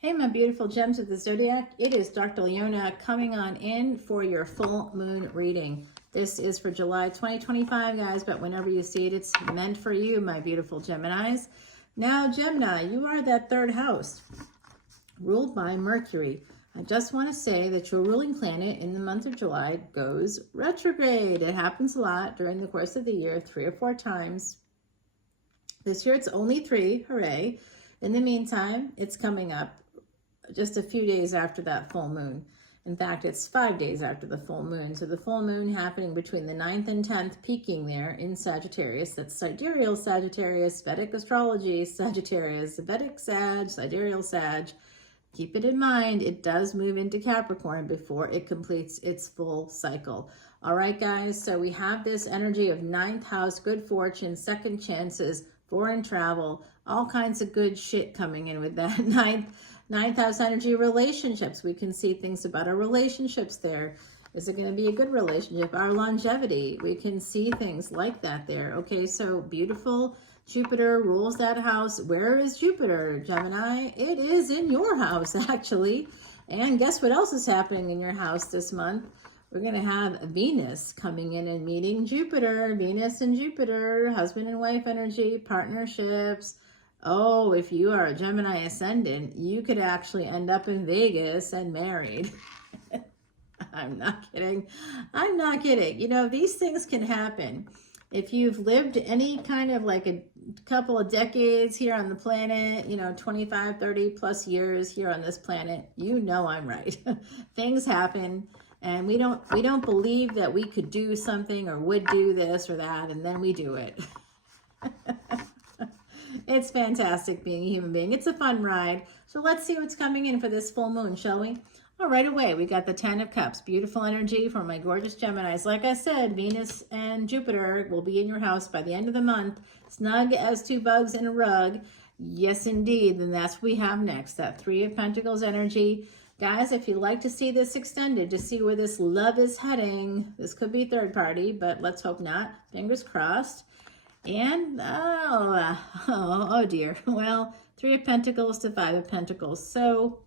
Hey, my beautiful gems of the zodiac. It is Dr. Leona coming on in for your full moon reading. This is for July 2025, guys, but whenever you see it, it's meant for you, my beautiful Geminis. Now, Gemini, you are that third house ruled by Mercury. I just want to say that your ruling planet in the month of July goes retrograde. It happens a lot during the course of the year, 3 or 4 times. This year, it's only 3. Hooray. In the meantime, it's coming up just a few days after that full moon. In fact, it's 5 days after the full moon. So the full moon happening between the 9th and 10th, peaking there in Sagittarius. That's sidereal Sagittarius, Vedic Astrology, Sagittarius, Vedic Sag, sidereal Sag. Keep it in mind, it does move into Capricorn before it completes its full cycle. All right, guys, so we have this energy of 9th house, good fortune, second chances, foreign travel, all kinds of good shit coming in with that ninth house energy. Relationships, we can see things about our relationships there. Is it going to be a good relationship? Our longevity, we can see things like that there. Okay, so beautiful. Jupiter rules that house. Where is Jupiter, Gemini? It is in your house, actually. And guess what else is happening in your house this month? We're going to have Venus coming in and meeting Jupiter. Venus and Jupiter, husband and wife energy, partnerships. Oh, if you are a Gemini ascendant, you could actually end up in Vegas and married. I'm not kidding. I'm not kidding. You know, these things can happen. If you've lived any kind of like a couple of decades here on the planet, you know, 25, 30 plus years here on this planet, you know I'm right. Things happen. And we don't believe that we could do something or would do this or that, and then we do it. It's fantastic being a human being. It's a fun ride. So let's see what's coming in for this full moon, shall we? Oh, right away, we got the 10 of Cups. Beautiful energy for my gorgeous Geminis. Like I said, Venus and Jupiter will be in your house by the end of the month. Snug as 2 bugs in a rug. Yes, indeed. Then that's what we have next, that 3 of Pentacles energy. Guys, if you'd like to see this extended, to see where this love is heading, this could be third party, but let's hope not. Fingers crossed. And, oh dear. Well, 3 of Pentacles to 5 of Pentacles. So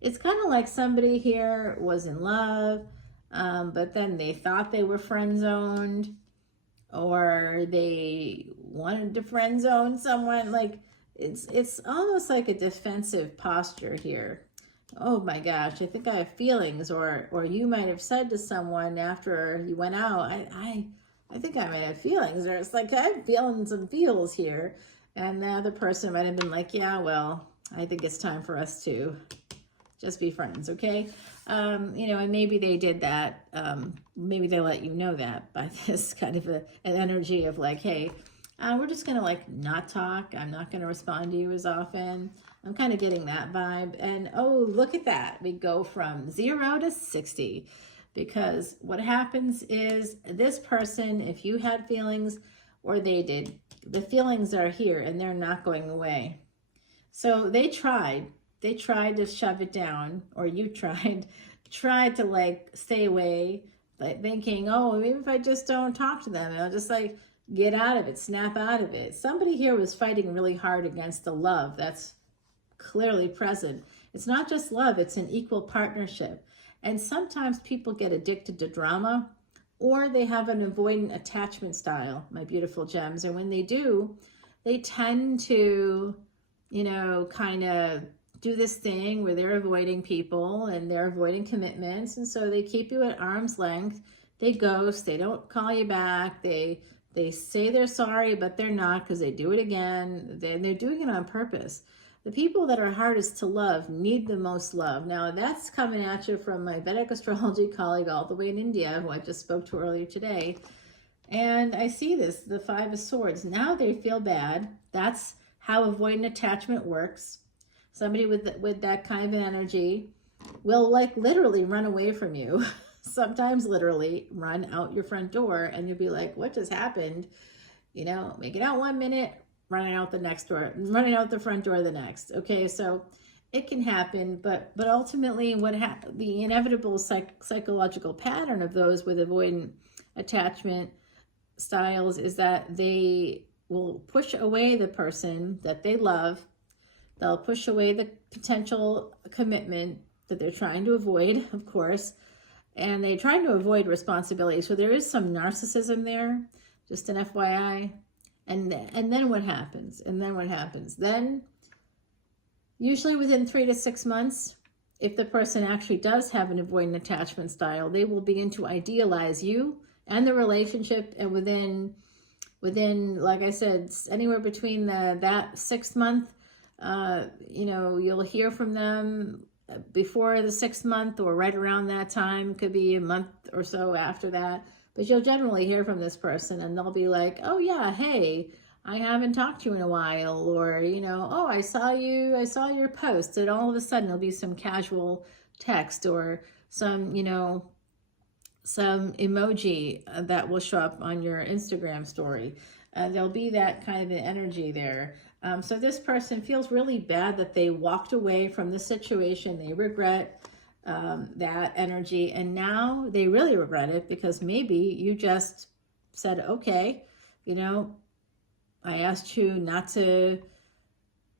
it's kind of like somebody here was in love, but then they thought they were friend-zoned, or they wanted to friend-zone someone. Like, it's almost like a defensive posture here. Oh my gosh, I think I have feelings, or you might have said to someone after you went out, I think I might have feelings, or it's like, I'm feeling some feels here. And the other person might have been like, yeah, well, I think it's time for us to just be friends, okay? You know, and maybe they did that. Maybe they let you know that by this kind of an energy of like, hey, we're just going to like not talk. I'm not going to respond to you as often. I'm kind of getting that vibe. And oh, look at that. We go from 0 to 60. Because what happens is this person, if you had feelings or they did, the feelings are here and they're not going away. So they tried to shove it down, or you tried to like stay away, like thinking, oh, maybe if I just don't talk to them, I'll just like get out of it, snap out of it. Somebody here was fighting really hard against the love that's clearly present. It's not just love, it's an equal partnership. And sometimes people get addicted to drama, or they have an avoidant attachment style, my beautiful gems. And when they do, they tend to, you know, kind of do this thing where they're avoiding people and they're avoiding commitments. And so they keep you at arm's length. They ghost, they don't call you back. They say they're sorry, but they're not, because they do it again. They're doing it on purpose. The people that are hardest to love need the most love. Now, that's coming at you from my Vedic Astrology colleague all the way in India, who I just spoke to earlier today. And I see this, the 5 of Swords. Now they feel bad. That's how avoidant attachment works. Somebody with that kind of an energy will like literally run away from you. Sometimes literally run out your front door, and you'll be like, what just happened? You know, make it out 1 minute, running out the next door, running out the front door the next. Okay, so it can happen, but ultimately the inevitable psychological pattern of those with avoidant attachment styles is that they will push away the person that they love, They'll push away the potential commitment that they're trying to avoid, of course, and they're trying to avoid responsibility. So there is some narcissism there, just an FYI. And then what happens? And then what happens? Then, usually within 3 to 6 months, if the person actually does have an avoidant attachment style, they will begin to idealize you and the relationship. And within, like I said, anywhere between that 6th month, you know, you'll hear from them before the 6th month or right around that time. Could be a month or so after that. But you'll generally hear from this person and they'll be like, oh yeah, hey, I haven't talked to you in a while. Or, you know, oh, I saw your post. And all of a sudden there'll be some casual text or some, you know, some emoji that will show up on your Instagram story. There'll be that kind of an energy there. So this person feels really bad that they walked away from the situation. They regret that energy, and now they really regret it because maybe you just said, okay, you know, I asked you not to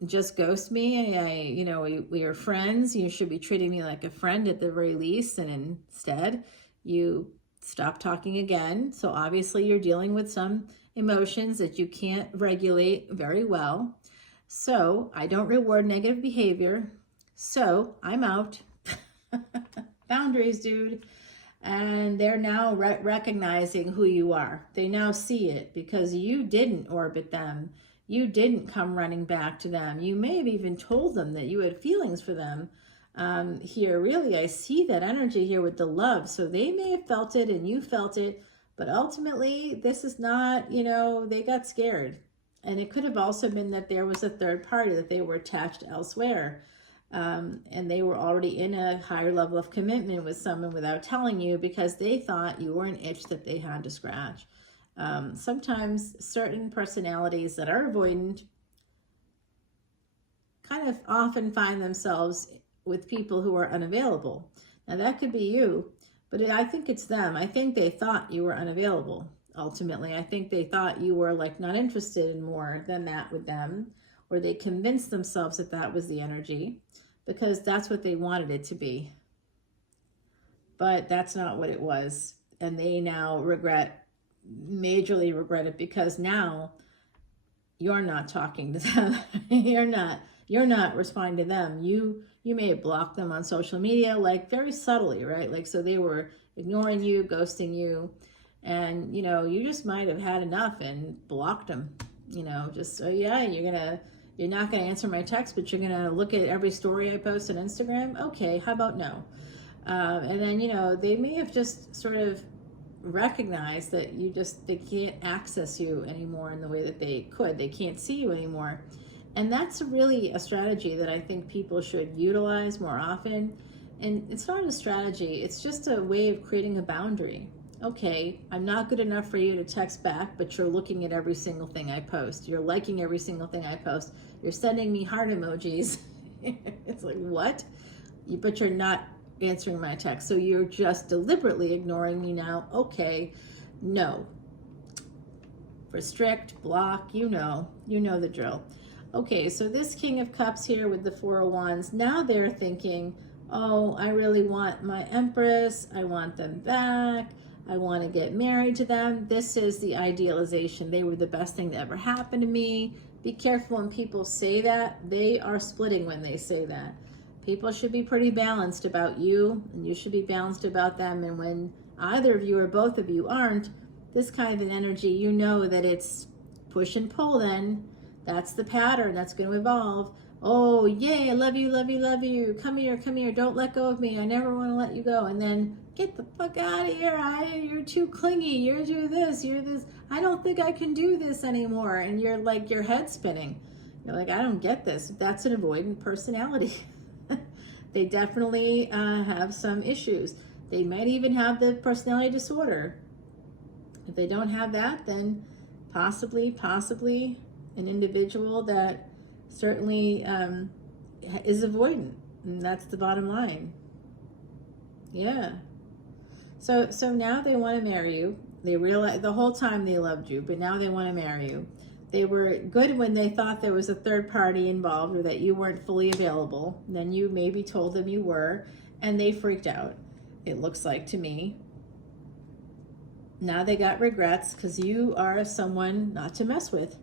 just ghost me. You know, we are friends. You should be treating me like a friend at the very least, and instead you stop talking again. So obviously you're dealing with some emotions that you can't regulate very well. So I don't reward negative behavior. So I'm out. Boundaries, dude. And they're now recognizing who you are. They now see it because you didn't orbit them. You didn't come running back to them. You may have even told them that you had feelings for them. Here, really, I see that energy here with the love. So they may have felt it and you felt it, but ultimately this is not, you know, they got scared. And it could have also been that there was a third party, that they were attached elsewhere. And they were already in a higher level of commitment with someone without telling you because they thought you were an itch that they had to scratch. Sometimes certain personalities that are avoidant kind of often find themselves with people who are unavailable. Now that could be you, but I think it's them. I think they thought you were unavailable. Ultimately, I think they thought you were like not interested in more than that with them, or they convinced themselves that that was the energy because that's what they wanted it to be. But that's not what it was. And they now majorly regret it because now you're not talking to them. you're not responding to them. You may have blocked them on social media, like very subtly, right? Like, so they were ignoring you, ghosting you, and, you know, you just might have had enough and blocked them, you know, just, so yeah, you're not going to answer my text, but you're going to look at every story I post on Instagram. Okay, how about no? And then, you know, they may have just sort of recognized that they can't access you anymore in the way that they could. They can't see you anymore. And that's really a strategy that I think people should utilize more often. And it's not a strategy, it's just a way of creating a boundary. Okay, I'm not good enough for you to text back, but you're looking at every single thing I post. You're liking every single thing I post. You're sending me heart emojis. It's like, what? But you're not answering my text. So you're just deliberately ignoring me now. Okay, no. Restrict, block, you know the drill. Okay, so this King of Cups here with the Four of Wands, now they're thinking, oh, I really want my Empress. I want them back. I want to get married to them. This is the idealization. They were the best thing that ever happened to me. Be careful when people say that. They are splitting when they say that. People should be pretty balanced about you, and you should be balanced about them. And when either of you or both of you aren't, this kind of an energy, you know that it's push and pull then. That's the pattern that's going to evolve. Oh, yay, I love you, love you, love you. Come here, don't let go of me. I never want to let you go. And then get the fuck out of here. You're too clingy. You're this. I don't think I can do this anymore. And you're like, your head's spinning. You're like, I don't get this. That's an avoidant personality. They definitely have some issues. They might even have the personality disorder. If they don't have that, then possibly an individual that certainly is avoidant, and that's the bottom line. Yeah. So now they want to marry you. They realize the whole time they loved you, but now they want to marry you. They were good when they thought there was a third party involved or that you weren't fully available. And then you maybe told them you were, and they freaked out, it looks like to me. Now they got regrets because you are someone not to mess with,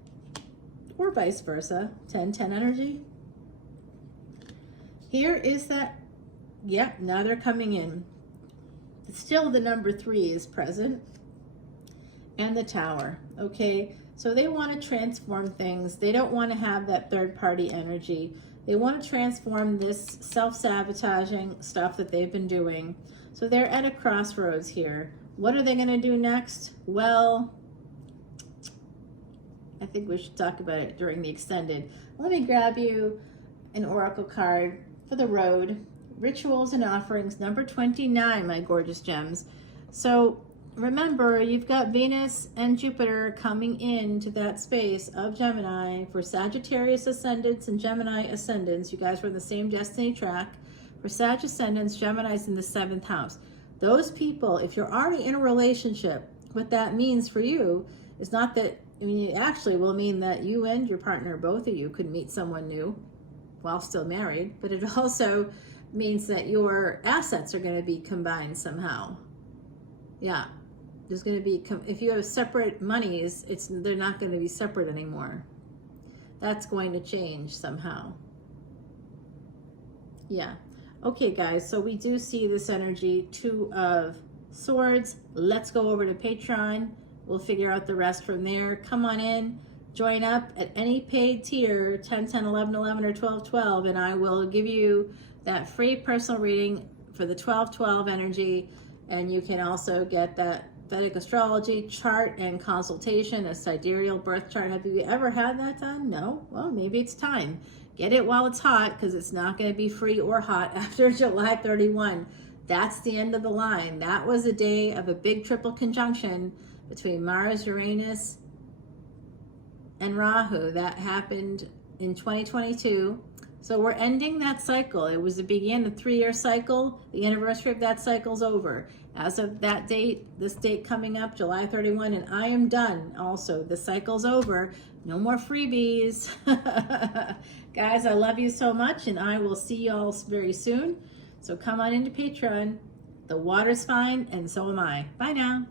or vice versa. 10-10 energy. Here is that, yep, now they're coming in. Still the number 3 is present, and the Tower, okay? So they want to transform things. They don't want to have that third party energy. They want to transform this self-sabotaging stuff that they've been doing. So they're at a crossroads here. What are they going to do next? Well, I think we should talk about it during the extended. Let me grab you an oracle card for the road. Rituals and offerings, number 29, my gorgeous gems. So remember, you've got Venus and Jupiter coming into that space of Gemini for Sagittarius ascendants and Gemini ascendants. You guys were in the same destiny track. For Sag ascendants, Gemini's in the 7th house. Those people, if you're already in a relationship, what that means for you is not that, I mean, it actually will mean that you and your partner, both of you, could meet someone new while still married, but it also means that your assets are going to be combined somehow. Yeah, there's going to be, if you have separate monies, they're not going to be separate anymore. That's going to change somehow. Yeah. Okay, guys, so we do see this energy, 2 of Swords. Let's go over to Patreon. We'll figure out the rest from there. Come on in, join up at any paid tier, 10, 10, 11, 11, or 12, 12, and I will give you that free personal reading for the 12, 12 energy, and you can also get that Vedic Astrology chart and consultation, a sidereal birth chart. Have you ever had that done? No? Well, maybe it's time. Get it while it's hot, because it's not going to be free or hot after July 31. That's the end of the line. That was a day of a big triple conjunction between Mars, Uranus, and Rahu. That happened in 2022. So we're ending that cycle. It was the beginning of the 3-year cycle. The anniversary of that cycle's over. As of that date, this date coming up, July 31, and I am done also. The cycle's over. No more freebies. Guys, I love you so much, and I will see y'all very soon. So come on into Patreon. The water's fine, and so am I. Bye now.